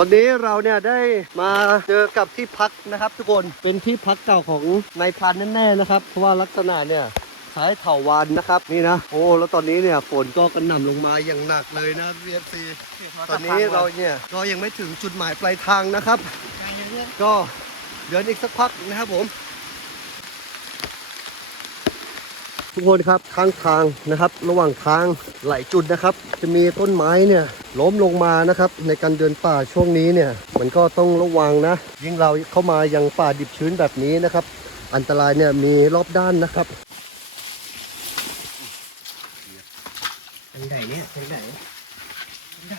อนนี้เราเนี่ยได้มาเจอกับที่พักนะครับทุกคนเป็นที่พักเก่าของนายพรานแน่ๆนะครับ เพราะว่าลักษณะเนี่ยคล้ายเถาวันนะครับนี่นะโอ้แล้วตอนนี้เนี่ยฝนก็กระหน่ำลงมาอย่างหนักเลยนะ VFC ตอนนี้เราเนี่ยก็ยังไม่ถึงจุดหมายปลายทางนะครับ ก็เดินอีกสักพักนะครับผม ทุกคนครับข้างทางนะครับ ระหว่างทางหลายจุดนะครับ จะมีต้นไม้เนี่ยล้มลงมานะครับ ในการเดินป่าช่วงนี้เนี่ยมันก็ต้องระวังนะ ยิ่งเราเข้ามายังป่าดิบชื้นแบบนี้นะครับ อันตรายเนี่ยมีรอบด้านนะครับทางไหนเนี่ยทางไหนทางไหน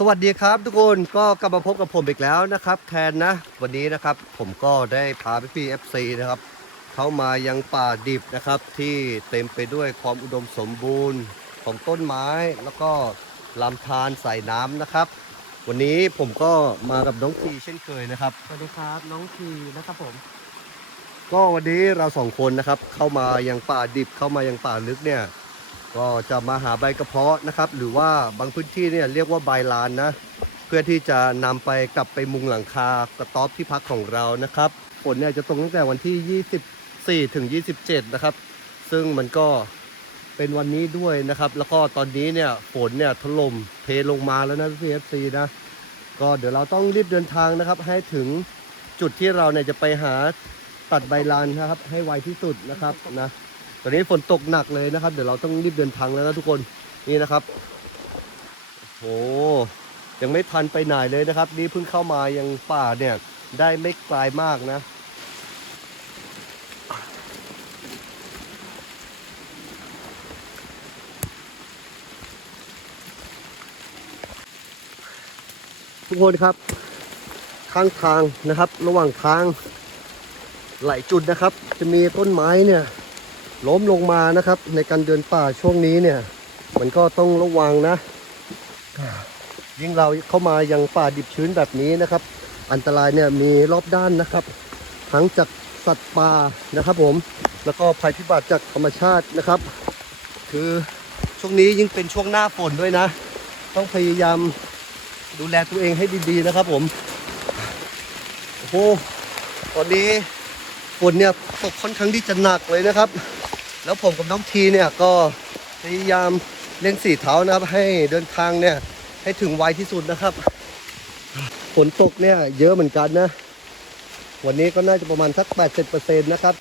สวัสดีครับทุกคนก็กลับมาพบกับผมอีกแล้วนะครับแทนนะ วันนี้นะครับผมก็ได้พาพี่ๆ FC นะครับเข้ามายังป่าดิบนะครับ ที่เต็มไปด้วยความอุดมสมบูรณ์ของต้นไม้แล้วก็ลำธารสายน้ำนะครับ วันนี้ผมก็มากับน้องทีเช่นเคยนะครับ สวัสดีครับน้องทีนะครับผม ก็วันนี้เราสองคนนะครับเข้ามายังป่าดิบเข้ามายังป่าลึกเนี่ย ก็จะมาหาใบกระเพาะนะครับ หรือว่าบางพื้นที่เนี่ยเรียกว่าใบลานนะ เพื่อที่จะนำไปกลับไปมุงหลังคากระต๊อบที่พักของเรานะครับฝนเนี่ยจะตกตั้งแต่วันที่ 24 ถึง 27 นะครับ ซึ่งมันก็เป็นวันนี้ด้วยนะครับ แล้วก็ตอนนี้เนี่ยฝนเนี่ยถล่มเทลงมาแล้วนะพี่เอฟซีนะก็เดี๋ยวเราต้องรีบเดินทางนะครับ ให้ถึงจุดที่เราเนี่ยจะไปหาตัดใบลานนะครับ ให้ไวที่สุดนะครับนะ ตอนนี้ฝนตกหนักเลยนะครับ เดี๋ยวเราต้องรีบเดินทางแล้วนะทุกคนนี่นะครับโอ้ยังไม่ทันไปไหนเลยนะครับ นี่เพิ่งเข้ามายังป่าเนี่ยได้ไม่ไกลมากนะ ทุกคนครับ ข้างทางนะครับ ระหว่างทางหลายจุดนะครับ จะมีต้นไม้เนี่ย ล้มลงมานะครับ ในการเดินป่าช่วงนี้เนี่ย มันก็ต้องระวังนะ ยิ่งเราเข้ามายังป่าดิบชื้นแบบนี้นะครับ อันตรายเนี่ยมีรอบด้านนะครับ ทั้งจากสัตว์ป่านะครับ ผมแล้วก็ภัยพิบัติจากธรรมชาตินะครับ คือช่วงนี้ยิ่งเป็นช่วงหน้าฝนด้วยนะ ต้องพยายามดูแลตัวเองให้ดีๆนะครับ ผมโอ้โหตอนนี้ฝนเนี่ยตกค่อนข้างที่จะหนักเลยนะครับ แล้วผมกับน้องทีเนี่ยก็พยายามเล่นสีเท้านะครับ ให้เดินทางเนี่ยให้ถึงไวที่สุดนะครับฝนตกเนี่ยเยอะเหมือนกันนะ วันนี้ก็น่าจะประมาณสัก 80%นะครับ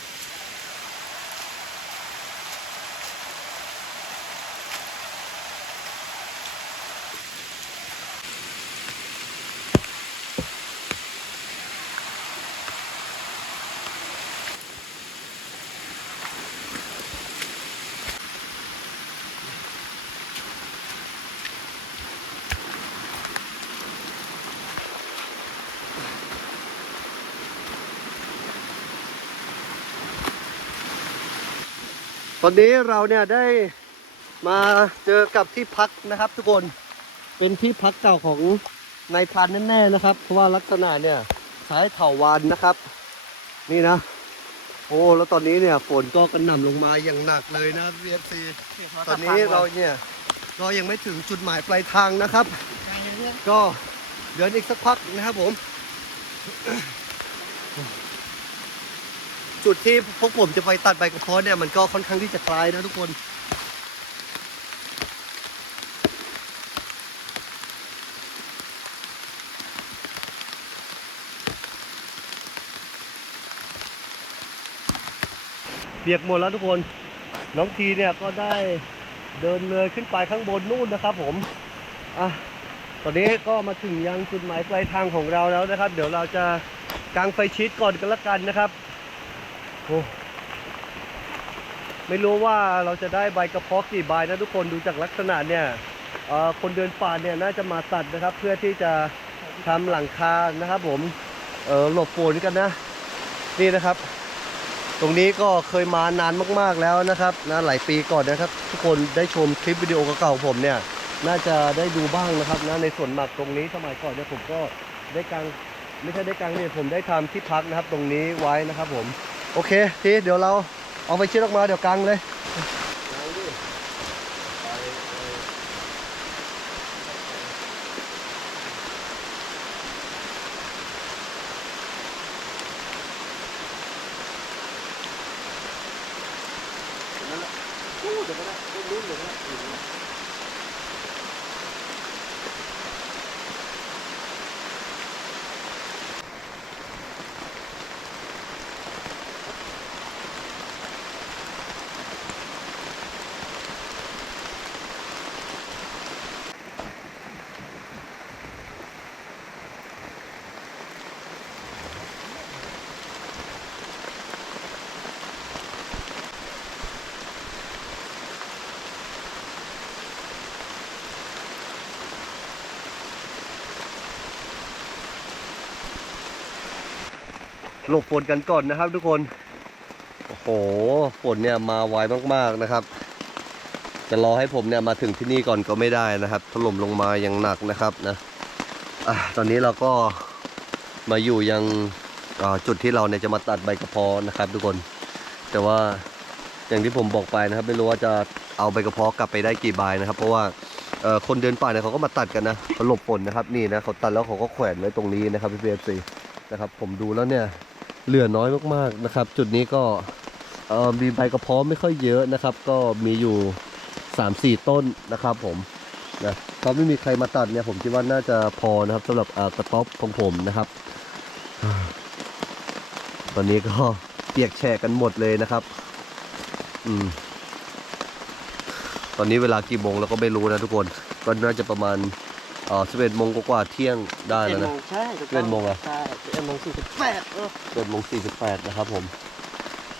อนนี้เราเนี่ยได้มาเจอกับที่พักนะครับ ทุกคนเป็นที่พักเก่าของในพรานแน่ๆนะครับ เพราะว่าลักษณะเนี่ยคล้ายเถาวันนะครับ นี่นะ โอ้แล้วตอนนี้เนี่ยฝนก็กระหน่ำลงมาอย่างหนักเลยนะเรียซีตอนนี้เราเนี่ยเรายังไม่ถึงจุดหมายปลายทางนะครับ ก็เดินอีกสักพักนะครับผม จุดที่พวกผมจะไปตัดใบกระเพาะเนี่ยมันก็ค่อนข้างที่จะไกลนะทุกคนเปียกหมดแล้วทุกคน น้องทีเนี่ยก็ได้เดินเลยขึ้นไปข้างบนนู่นนะครับ ผม อะ ตอนนี้ก็มาถึงยังจุดหมายปลายทางของเราแล้วนะครับ เดี๋ยวเราจะกางไฟชิดก่อนกันละกันนะครับ โอ้ไม่รู้ว่าเราจะได้ใบกระเพาะกี่ใบนะทุกคนดูจากลักษณะเนี่ยคนเดินป่าเนี่ยน่าจะมาตัดนะครับ เพื่อที่จะทำหลังคานะครับ ผมหลบฝนกันนะ นี่นะครับ ตรงนี้ก็เคยมานานมากๆแล้วนะครับนะหลายปีก่อนนะครับ ทุกคนได้ชมคลิปวิดีโอเก่าๆผมเนี่ย น่าจะได้ดูบ้างนะครับนะในส่วนหมักตรงนี้สมัยก่อนเนี่ยผมก็ได้กางไม่ใช่ได้กางเนี่ยผมได้ทำที่พักนะครับ ตรงนี้ไว้นะครับ ผม โอเค ทีเดี๋ยวเราเอาไปเชิดออกมาเดี๋ยวกางเลย หลบฝนกันก่อนนะครับ ทุกคน โอ้โห ฝนเนี่ยมาไวมากๆนะครับ จะรอให้ผมเนี่ยมาถึงที่นี่ก่อนก็ไม่ได้นะครับ ถล่มลงมาอย่างหนักนะครับนะอะตอนนี้เราก็มาอยู่ยังจุดที่เราเนี่ยจะมาตัดใบกระเพาะนะครับ ทุกคน แต่ว่าอย่างที่ผมบอกไปนะครับ ไม่รู้ว่าจะเอาใบกระเพาะกลับไปได้กี่ใบนะครับ เพราะว่าคนเดินป่าเนี่ยเขาก็มาตัดกันนะเขาหลบฝนนะครับนี่นะเขาตัดแล้วเขาก็แขวนไว้ตรงนี้นะครับพี่เอฟซีนะครับผมดูแล้วเนี่ย เหลือน้อยมากๆนะครับ จุดนี้ก็มีใบกระเพาะไม่ค่อยเยอะนะครับ ก็มีอยู่ 3-4 ต้นนะครับผมนะเขาไม่มีใครมาตัดเนี่ยผมคิดว่าน่าจะพอนะครับสำหรับอ่อกระต๊อบของผมนะครับตอนนี้ก็เปียกแฉะกันหมดเลยนะครับ อืมตอนนี้เวลากี่โมงเราก็ไม่รู้นะทุกคน ก็น่าจะประมาณ เอ่อ11โมงกว่าๆเที่ยงได้แล้วนะ ใช่ถูกต้องเจ็ดโมงเหรอใช่เจ็ดโมงสี่สิบแปดเออเจ็ดโมงสี่สิบแปดนะครับผม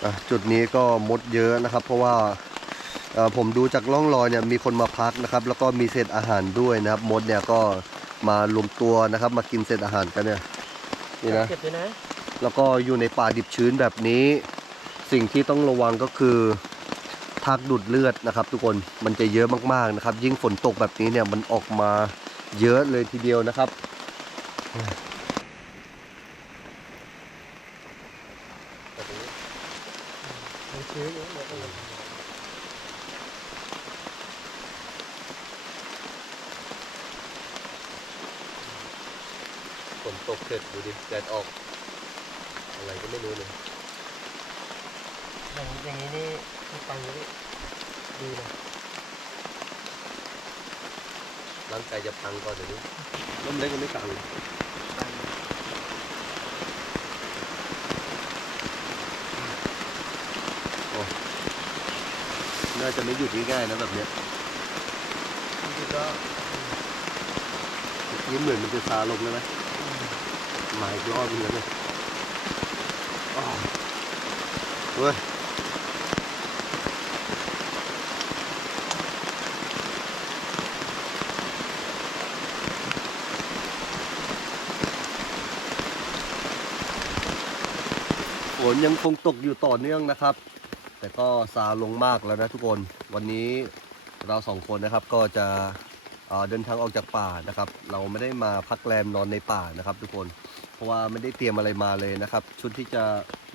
อะจุดนี้ก็มดเยอะนะครับ เพราะว่าเอ่อผมดูจากร่องรอยเนี่ยมีคนมาพักนะครับ แล้วก็มีเศษอาหารด้วยนะครับ มดเนี่ยก็มารวมตัวนะครับ มากินเศษอาหารกันเนี่ยนี่นะ เก็บด้วยนะแล้วก็อยู่ในป่าดิบชื้นแบบนี้ สิ่งที่ต้องระวังก็คือทากดูดเลือดนะครับ ทุกคนมันจะเยอะมากๆนะครับ ยิ่งฝนตกแบบนี้เนี่ยมันออกมา เยอะเลยทีเดียวนะครับมันชื้นเยอะเลยเออฝนตกเสร็จดูดิแดดออก อะไรก็ไม่รู้เลย อย่างอย่างนี้นี่ที่ฟังนี้ดีเลย ร่างกายจะพังก่อนเดี๋ยวนี้ล้มเล็กยังไม่สั่งน่าจะไม่หยุดง่ายๆนะแบบเนี้ยก็นี่เหมือนมันจะซาลงแล้วนะมาอีกรอบนึงแล้วเนี่ยอ้าวเฮ้ย นยังคงตกอยู่ต่อเนื่องนะครับ แต่ก็ซาลงมากแล้วนะทุกคน วันนี้เราสองคนนะครับก็จะเเดินทางออกจากป่านะครับ เราไม่ได้มาพักแรมนอนในป่านะครับ ทุกคน เพราะว่าไม่ได้เตรียมอะไรมาเลยนะครับ ชุดที่จะ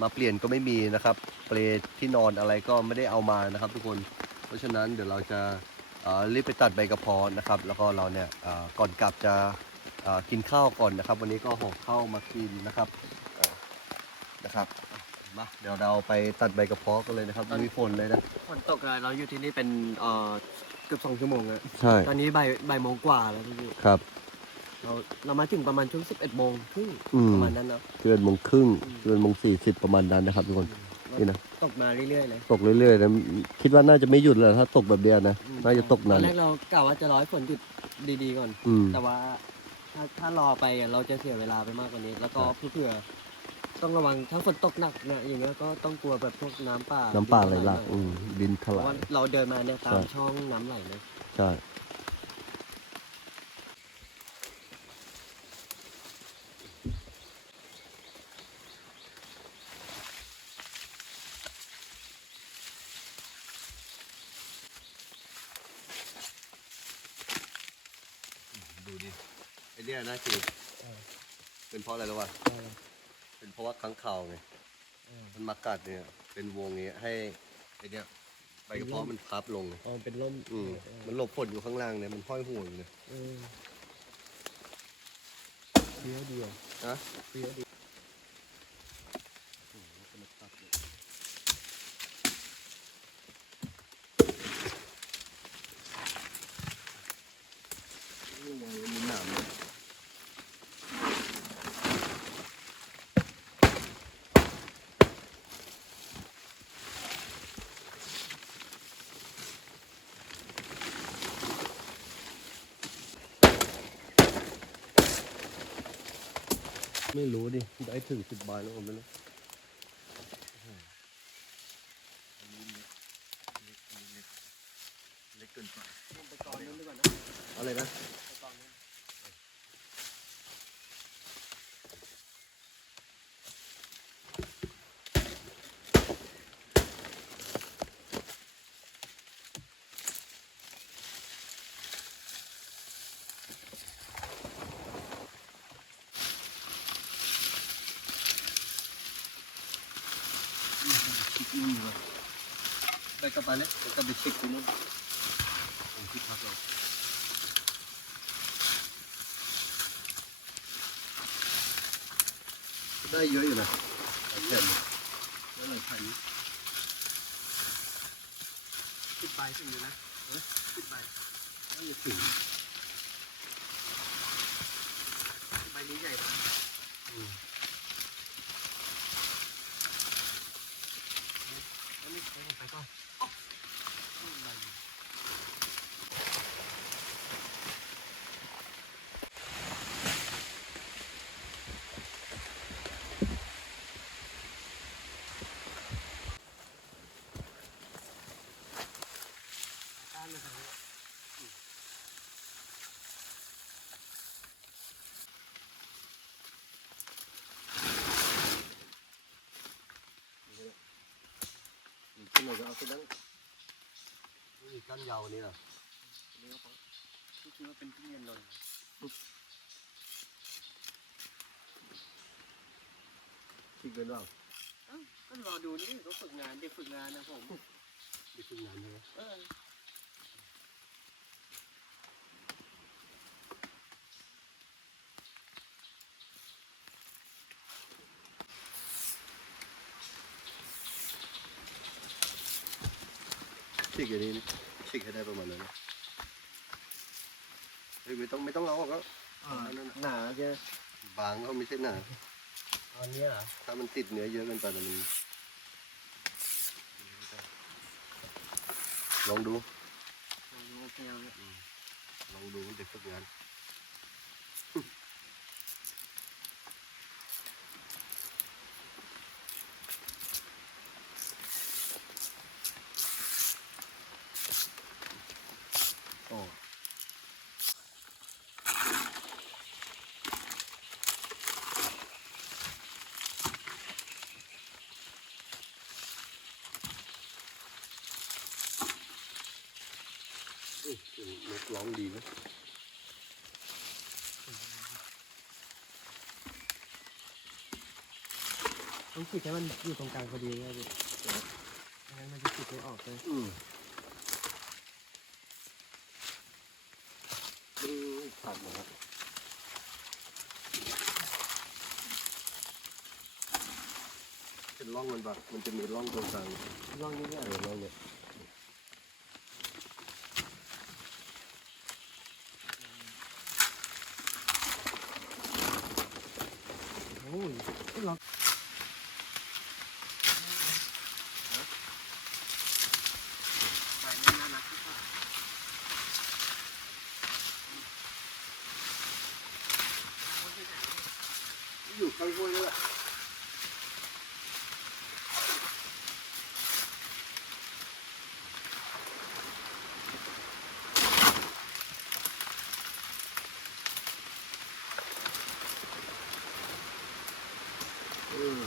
มาเปลี่ยนก็ไม่มีนะครับ เปลที่นอนอะไรก็ไม่ได้เอามานะครับ ทุกคน เพราะฉะนั้นเดี๋ยวเราจะรีบไปตัดใบกระเพาะนะครับ แล้วก็เราเนี่ยก่อนกลับจะกินข้าวก่อนนะครับ วันนี้ก็ห่อข้าวมากินนะครับนะครับ มาเดี๋ยวเราไปตัดใบกระเพาะกันเลยนะครับมีฝนเลยนะฝนตกเลยเราอยู่ที่นี่เป็นเอ่อเกือบสองชั่วโมงแล้วใช่ตอนนี้บ่ายบ่ายโมงกว่าแล้วพี่ครับ เราเรามาถึงประมาณช่วงสิบเอ็ดโมงครึ่งอืมประมาณนั้นเนาะเดือนโมงครึ่งอืมเดือนโมงสี่สิบประมาณนั้นนะครับทุกคนนี่นะตกมาเรื่อยๆเลยตกเรื่อยๆนะคิดว่าน่าจะไม่หยุดเลยถ้าตกแบบเดียวนะน่าจะตกนานตอนแรกเรากะว่าจะรอให้ฝนหยุดดีๆก่อนอืมแต่ว่าถ้าถ้ารอไปอะเราจะเสียเวลาไปมากกว่านี้ แล้วก็ครับเผื่อ ต้องระวังถ้าฝนตกหนักเนี่ยอย่างเงี้ยก็ต้องกลัวแบบพวกน้ำป่าน้ำป่าไหลหลากดินอืมดินถเพราะลาว่าย เราเดินมาเนี่ยตามใช่ ช่องน้ำไหลเลยใช่ดูดิไอเนี้ยน่ากินเป็นเพราะอะไรรู้ป่ะ เป็นเพราะว่าค้างคาวไงมันมากัดเนี่ย เป็นวงเงี้ยให้ไอเนี้ยใบกระเพาะมันพับลงไงอ๋อเป็นร่มอืมมันหลบฝนอยู่ข้างล่างเนี่ยมันห้อยห่วงอยู่เลยเออเฟี้ยวเดียวนะเฟี้ยวเดียว มีหนามเลย ไม่รู้ดิได้ถึงสิบบาทแล้วผมไม่รู้เล็กเกินไป ไปก่อนนู้นดีกว่านะ อะไรนะ ไปก่อนนู้น อืม ไปกับไปเลยไปกับไปเช็คที่นู่นผมคิดพักเราได้เยอะอยู่นะหลายแผ่นแล้วหลยแผ่นนี้สิบใบถึงอยู่นะเฮ้ยสิบใบน่าจะถึงใบนี้ใหญ่นะ อืม แล้วนี่ไปก่อนไปก่อนใบนี้ต้านมาทางนี้ ขึ้นมาก็เอาไปนั่ง กั้นยาวกว่านี้เหรอนี่ก็พอคิดว่าเป็นทุเรียนเลยที่เกินว่าเอ้าก็รอดูนี่ก็ฝึกงานเด็กฝึกงานนะผมมีฝึกงานใช่ไหมเออฉีกอย่างนี้นี่ ฉีกให้ได้ประมาณนั้นนะเฮ้ยไม่ต้องไม่ต้องเอาออกแล้วหนาใช่ไหมบางก็ไม่ใช่หนาอันนี้เหรอถ้ามันติดเนื้อเยอะเกินไปเดี๋ยวมันลองดู โอเคเอาเนี่ยลองดูเด็กฝึกงาน โอ้ เอ้ยเสียงนกร้องดีนะ ต้องขีดให้มันอยู่ตรงกลางพอดีไงพี่ไม่งั้นมันจะขีดไม่ออกเลยอืมอืมขาดหมดแล้วเป็นร่องมันแบบมันจะมีร่องตรงกลางลองนี้เนี่ยเออร่องเนี่ย โอ้ยลอง อยู่ข้างห้วยนี่แหละอืม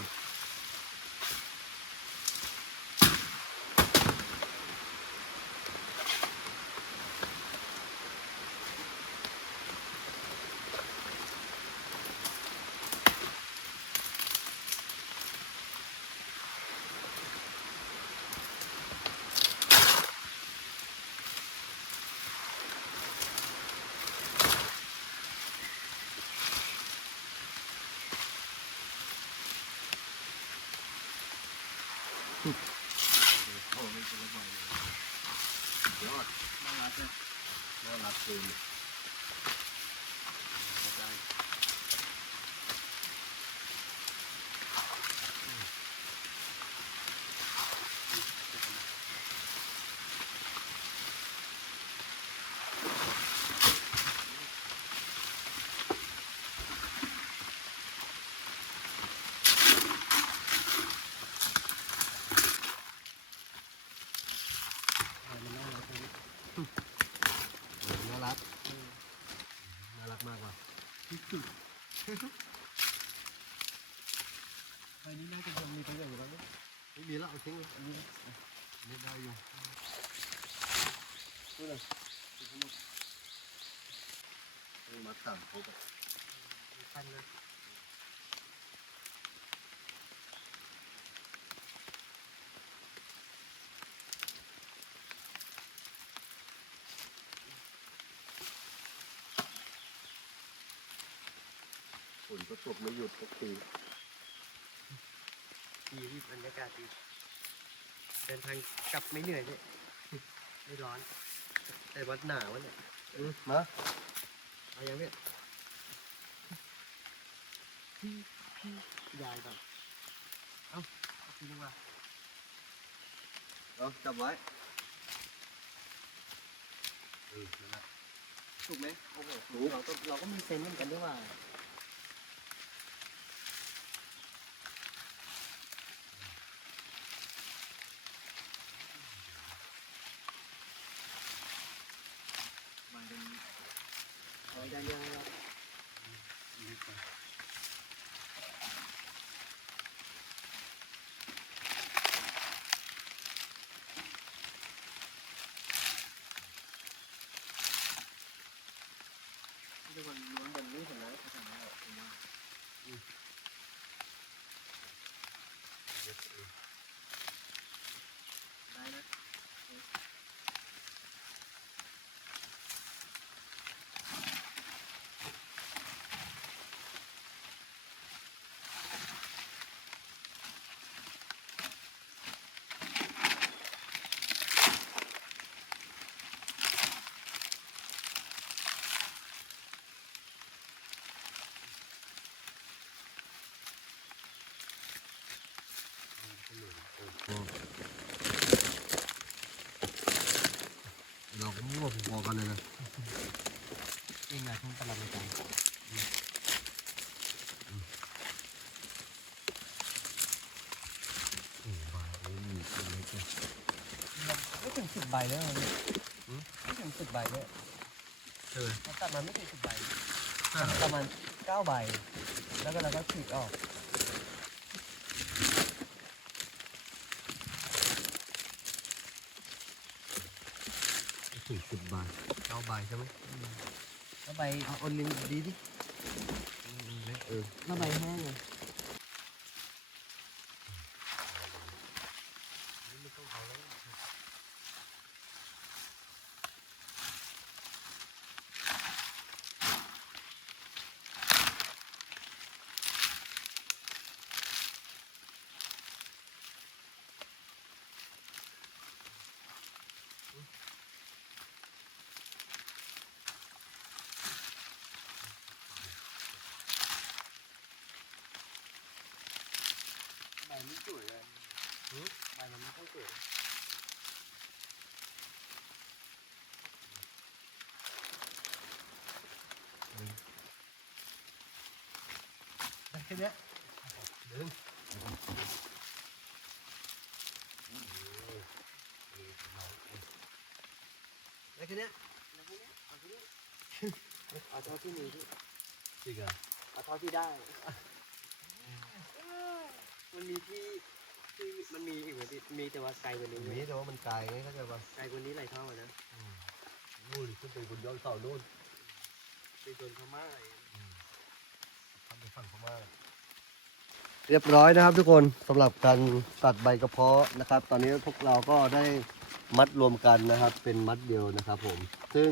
โอ้ไม่เป็นระบายเลย ยอดน่ารักนะน่ารักเกินได้ มันน่ารักเลย น่ารัก น่ารักมากว่ะ ใบนี้น่าจะยังมีประโยชน์อยู่แล้วเนี่ย ไม่มีแล้วเอาทิ้งเลยอันนี้นนี้ได้อยู่นี่เลยต้องมัดสามครบอะพันเลยฝนก็ตกไม่หยุดสักทีดีที่บรรยากาศดี เดินทางกลับไม่เหนื่อยเนี่ยไม่ร้อนแต่วัดหนาวเนี่ยอืมมาเอายังเนี่ยพี่พี่ยายก่อนเอ้าเอาทีนึงว่ะเอาจับไว้เออนั่นแหละถูกไหมโอ้โหถูกเราก็เราก็มีเซนส์เหมือนกันด้วยว่ามา มาดันยังเรา นิดไป เรียกว่าล้วงบนนี้เห็นไหมภาษาเราผมว่า เย็บเออ ได้นะ เราก็มั่วพอๆกันเลยนะเองไงทุ่งตลาดในใจอืมบาโอ้ยมีตัวเล็กเลยไม่ถึงสิบใบเลยเนี่ยไม่ถึงสิบใบเลยใช่ไหมเราตัดมาไม่ถึงสิบใบ ประมาณเก้าใบ แล้วก็เราก็ขีดออก ถึงสิบบาทเก้าใบใช่ไหมแล้วใบเอาเอาลิ้นดีดิเออแล้วใบแห้งเลย มันไม่สวยเลยใบมันไม่ค่อยสวยได้ แค่นี้ดึงแค่เนี้ยได้แค่นี้เอาแค่นี้เอท่าที่มีที่จริงอะเอาเท่าที่ได้ มันมีที่ที่มันมีอีกไหมพี่มีแต่ว่าไกลกว่านี้มีแต่ว่ามันไกลไงเข้าใจป่ะไกลกว่านี้หลายเท่าอะนะนู่นขึ้นไปบนยอดเขาโน่นไปโดนพม่าอะไรอย่างเงี้ยทำไปฝั่งพม่า เรียบร้อยนะครับทุกคนสำหรับการตัดใบกระเพาะนะครับ ตอนนี้พวกเราก็ได้มัดรวมกันนะครับ เป็นมัดเดียวนะครับผมซึ่ง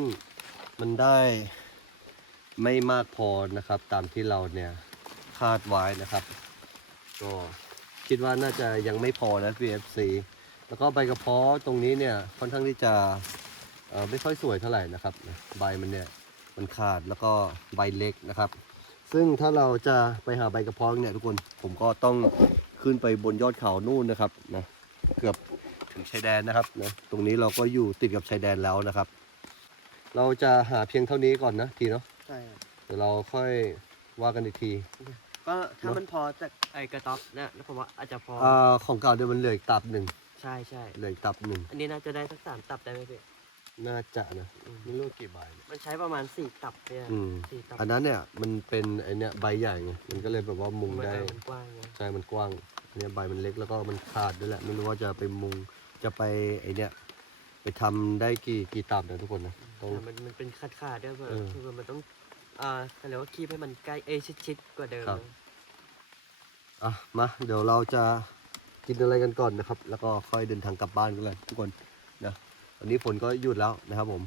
มันได้ไม่มากพอนะครับ ตามที่เราเนี่ยคาดไว้นะครับ ก็คิดว่าน่าจะยังไม่พอนะ PFC แล้วก็ใบกระเพาะตรงนี้เนี่ยค่อนข้างที่จะไม่ค่อยสวยเท่าไหร่นะครับ ใบมันเนี่ยมันขาดแล้วก็ใบเล็กนะครับ ซึ่งถ้าเราจะไปหาใบกระเพาะเนี่ยทุกคนผมก็ต้องขึ้นไปบนยอดเขานู่นนะครับนะเกือบถึงชายแดนนะครับนะตรงนี้เราก็อยู่ติดกับชายแดนแล้วนะครับ เราจะหาเพียงเท่านี้ก่อนนะทีเนาะใช่ครับเดี๋ยวเราค่อยว่ากันอีกที ก็ถ้าเนอะมันพอจากไอ้กระต๊อบเนี่ยแล้วผมว่าอาจจะพออ่าของเก่าเดี๋ยวมันเหลืออีกตับหนึ่งใช่ใช่เหลืออีกตับหนึ่งอันนี้น่าจะได้สักสามตับได้ไหมพี่ น่าจะนะอืมไม่รู้กี่ใบเนี่ยมันใช้ประมาณสี่ตับเนี่ยอืมสี่ตับอันนั้นเนี่ยมันเป็นไอเนี้ยใบใหญ่ไงมันก็เลยแบบว่ามุงมันได้เออมันกว้างไงใช่มันกว้างอันเนี้ยใบมันเล็กแล้วก็มันขาดด้วยแหละไม่รู้ว่าจะไปมุงจะไปไอเนี้ยไปทำได้กี่กี่ตับนะทุกคนนะต้อง แต่มันมันเป็นขาดขาดๆด้วยเพื่อเออคือมันต้องอ่าเขาเรียกว่าคีบให้มันใกล้เอยชิดๆกว่าเดิมครับนะอะมาเดี๋ยวเราจะกินอะไรกันก่อนนะครับ แล้วก็ค่อยเดินทางกลับบ้านกันเลยทุกคนนะ วันนี้ฝนก็หยุดแล้วนะครับผม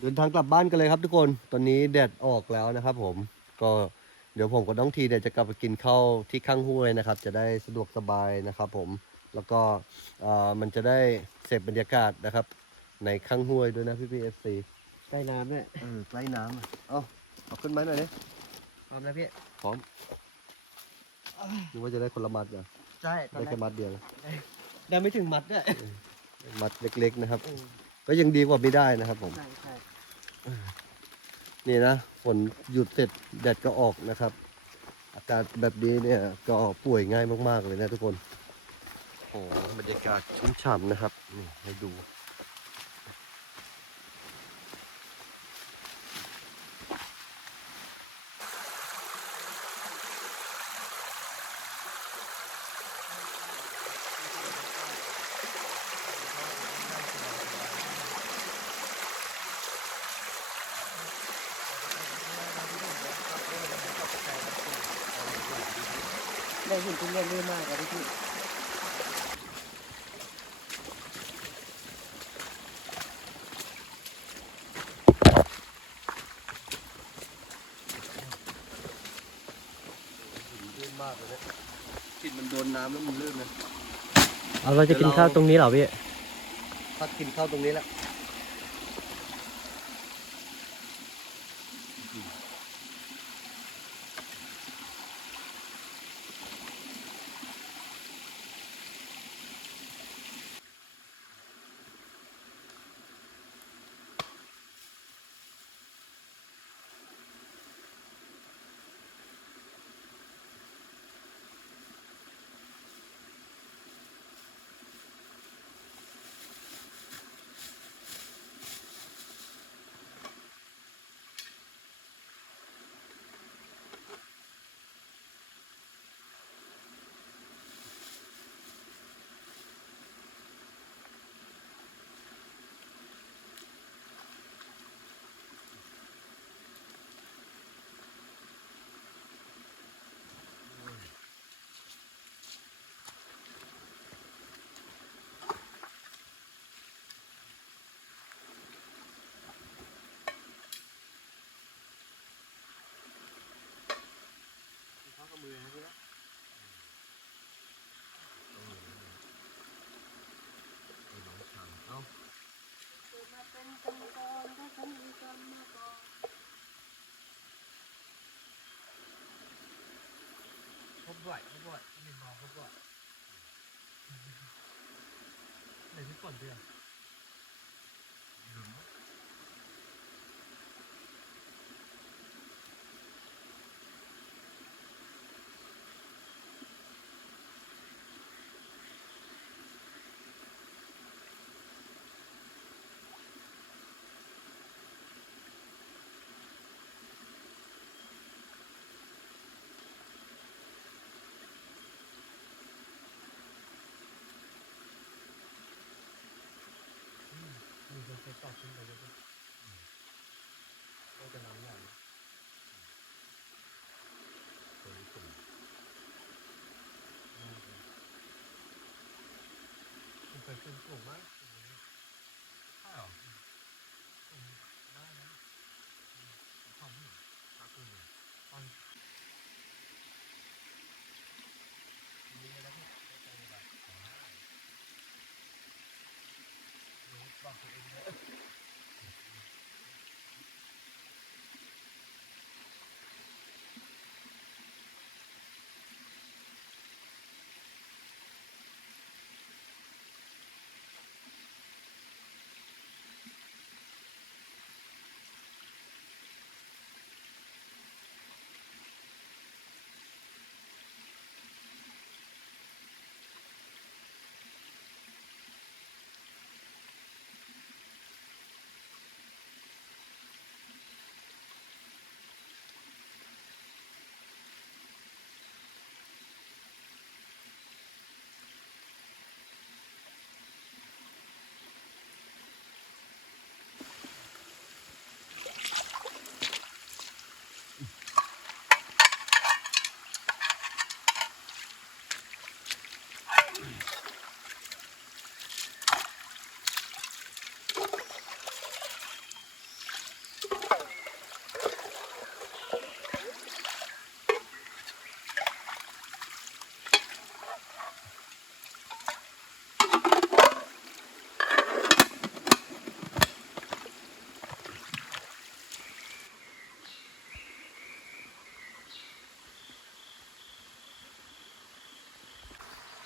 เดินทางกลับบ้านกันเลยครับทุกคน ตอนนี้แดดออกแล้วนะครับผม ก็เดี๋ยวผมกับน้องทีเนี่ยจะกลับไปกินข้าวที่ข้างห้วยนะครับ จะได้สะดวกสบายนะครับผม แล้วก็เอ่อมันจะได้เสพบรรยากาศนะครับ ในข้างห้วยด้วยนะพี่พีเอฟซีใกล้น้ำเนี่ยเออใกล้น้ำอะเอาเอาขึ้นมาหน่อยดิ พร้อมแล้วพี่ พร้อมนึกว่าจะได้คนละมัดเหรอใช่ตอนได้แรแค่กมัดเดียวได้ไม่ถึงมัดด้วยมัดเล็ก ๆนะครับอืมก็ยังดีกว่าไม่ได้นะครับผม ใช่ใช่นี่นะฝนหยุดเสร็จแดดก็ออกนะครับ อากาศแบบนี้เนี่ยก็ป่วยง่ายมากๆเลยนะทุกคน โอ้โหบรรยากาศชุ่มฉ่ำนะครับนี่ให้ดู ทุเรียนเยอะมากเลยพี่ลื่นมากเลยนะกลิ่นมันโดนน้ำแล้วมันลื่นนะเอาเราจะกินข้าวตรงนี้เหรอพี่ พักกินข้าวตรงนี้แหละ ไห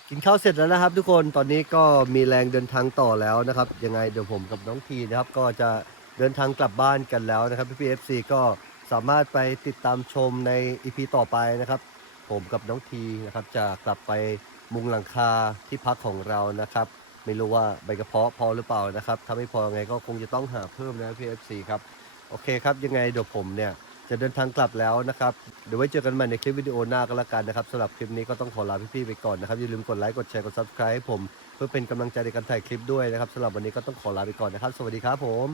กินข้าวเสร็จแล้วนะครับ ทุกคนตอนนี้ก็มีแรงเดินทางต่อแล้วนะครับ ยังไงเดี๋ยวผมกับน้องทีนะครับ ก็จะเดินทางกลับบ้านกันแล้วนะครับพี่พีเอฟซีก็สามารถไปติดตามชมในอีพีต่อไปนะครับ ผมกับน้องทีนะครับจะกลับไปมุงหลังคาที่พักของเรานะครับ ไม่รู้ว่าใบกระเพาะพอหรือเปล่านะครับ ถ้าไม่พอไงก็คงจะต้องหาเพิ่มนะพี่เอฟซีครับโอเคครับยังไงเดี๋ยวผมเนี่ย จะเดินทางกลับแล้วนะครับ เดี๋ยวไว้เจอกันใหม่ในคลิปวิดีโอหน้าก็แล้วกันนะครับสำหรับคลิปนี้ก็ต้องขอลาพี่ๆไปก่อนนะครับอย่าลืมกดไลค์กดแชร์กด subscribe ให้ผม เพื่อเป็นกำลังใจในการถ่ายคลิปด้วยนะครับสำหรับวันนี้ก็ต้องขอลาไปก่อนนะครับ สวัสดีครับผม